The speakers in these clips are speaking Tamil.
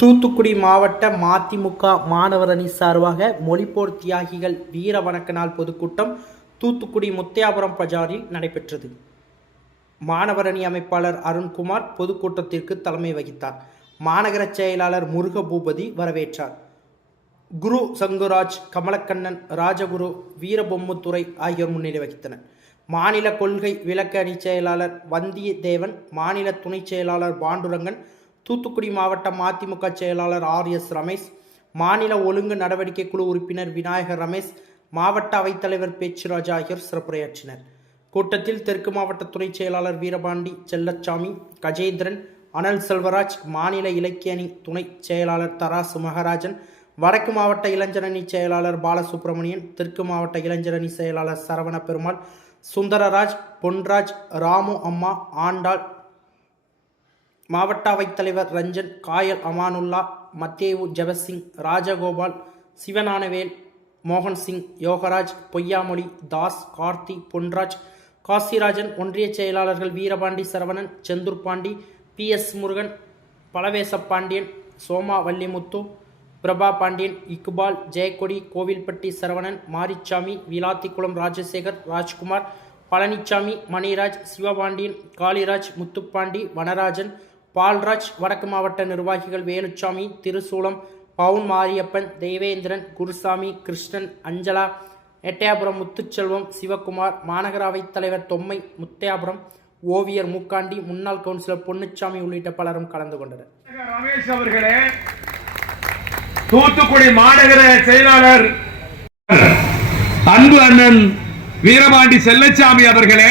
தூத்துக்குடி மாவட்ட மதிமுக மாணவர் அணி சார்பாக மொழிப்போர் தியாகிகள் வீர வணக்க நாள் பொதுக்கூட்டம் தூத்துக்குடி முத்தியாபுரம் பஜாரில் நடைபெற்றது. மாணவர் அணி அமைப்பாளர் அருண்குமார் பொதுக்கூட்டத்திற்கு தலைமை வகித்தார். மாநகர செயலாளர் முருக பூபதி வரவேற்றார். குரு சங்குராஜ் கமலக்கண்ணன் ராஜகுரு வீரபொம்முத்துறை ஆகியோர் முன்னிலை வகித்தனர். மாநில கொள்கை விளக்க அணி செயலாளர் வந்தியத்தேவன் மாநில துணைச் செயலாளர் பாண்டுரங்கன் தூத்துக்குடி மாவட்டம் அதிமுக செயலாளர் ஆர் எஸ் ரமேஷ் மாநில ஒழுங்கு நடவடிக்கை குழு உறுப்பினர் விநாயகர் ரமேஷ் மாவட்ட அவைத்தலைவர் பேச்சுராஜா ஆகியோர் சிறப்புரையாற்றினர். கூட்டத்தில் தெற்கு மாவட்ட துணைச் செயலாளர் வீரபாண்டி செல்லச்சாமி கஜேந்திரன் அனல் செல்வராஜ் மாநில இலக்கிய அணி துணை செயலாளர் தராசு மகராஜன் வடக்கு மாவட்ட இளைஞரணி செயலாளர் பாலசுப்ரமணியன் தெற்கு மாவட்ட இளைஞரணி செயலாளர் சரவண பெருமாள் சுந்தரராஜ் பொன்ராஜ் ராமு அம்மா ஆண்டாள் மாவட்ட அவைத்தலைவர் ரஞ்சன் காயல் அமானுல்லா மத்தேவு ஜெபசிங் ராஜகோபால் சிவனானவேல் மோகன் சிங் யோகராஜ் பொய்யாமொழி தாஸ் கார்த்தி பொன்ராஜ் காசிராஜன் ஒன்றிய செயலாளர்கள் வீரபாண்டி சரவணன் செந்தூர் பாண்டி பி எஸ் முருகன் பலவேச பாண்டியன் சோமா வள்ளிமுத்து பிரபா பாண்டியன் இக்பால் ஜெயக்கொடி கோவில்பட்டி சரவணன் மாரிச்சாமி விளாத்திக்குளம் ராஜசேகர் ராஜ்குமார் பழனிச்சாமி மணிராஜ் சிவபாண்டியன் காளிராஜ் முத்துப்பாண்டி வனராஜன் பால்ராஜ் வடக்கு மாவட்ட நிர்வாகிகள் வேலுச்சாமி திருசூலம் பவுன் மாரியப்பன் தேவேந்திரன் குருசாமி கிருஷ்ணன் அஞ்சலா எட்டயாபுரம் முத்துச்செல்வம் சிவகுமார் மாநகரவைத் தலைவர் தொம்மை முத்தையாபுரம் ஓவியர் மூக்காண்டி முன்னாள் கவுன்சிலர் பொன்னுச்சாமி உள்ளிட்ட பலரும் கலந்து கொண்டனர். ரமேஷ் அவர்களே தூத்துக்குடி மாநகர செயலாளர் அன்பு அண்ணன் வீரபாண்டி செல்லச்சாமி அவர்களே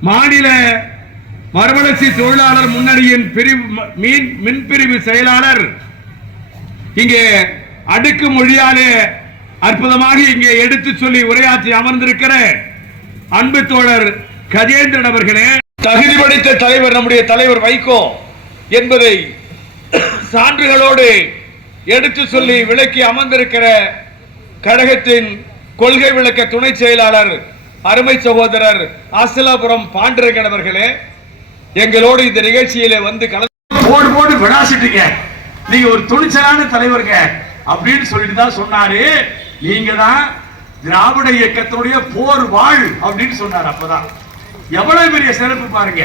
மாநில மறுமலர்ச்சி தொழிலாளர் முன்னணியின் பிரிவு மீன் மின் பிரிவு செயலாளர். இங்கே அடுக்கு மொழியாலே அற்புதமாக இங்கே எடுத்து சொல்லி உரையாற்றி அமர்ந்திருக்கிற அன்பு தோழர் கஜேந்திரன் அவர்களே. தகுதி படைத்த தலைவர் நம்முடைய தலைவர் வைகோ என்பதை சான்றுகளோடு எடுத்து சொல்லி விளக்கி அமர்ந்திருக்கிற கழகத்தின் கொள்கை விளக்க துணை செயலாளர் அருமை சகோதரர் அசலாபுரம் பாண்டிரங்கன் அவர்களே. எங்களோடு இந்த நிகழ்ச்சியில வந்து கலந்து போடு போடு விளாசிட்டீங்க. நீங்க ஒரு துணிச்சலான தலைவருங்க அப்படின்னு சொல்லிட்டு தான் சொன்னாரு. நீங்க தான் திராவிட இயக்கத்தினுடைய போர் வாழ் அப்படின்னு சொன்னார் அப்பதான். எவ்வளவு பெரிய சிறப்பு பாருங்க.